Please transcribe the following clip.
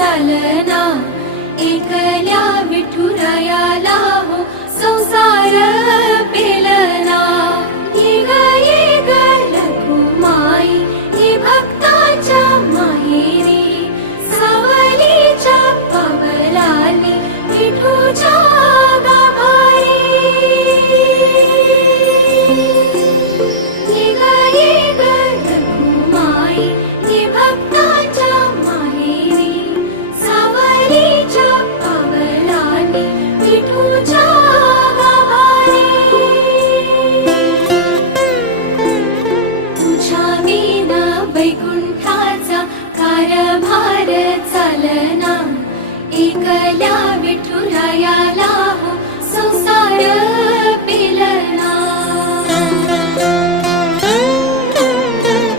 चालना, एकल्या विठुरायाला हो संसार पेलना। ये ग रखुमाई ही भक्ताच्या माहेरी, सावलीच्या पावलांनी विठूच्या गाभारी। ये ग रखुमाई ही भक्ताच्या माहेरी, सावलीच्या पावलांनी विठूच्या गाभारी। तुझ्या विना वैकुंठाचा कारभार चालना, एकल्या विठुरायाला हो संसार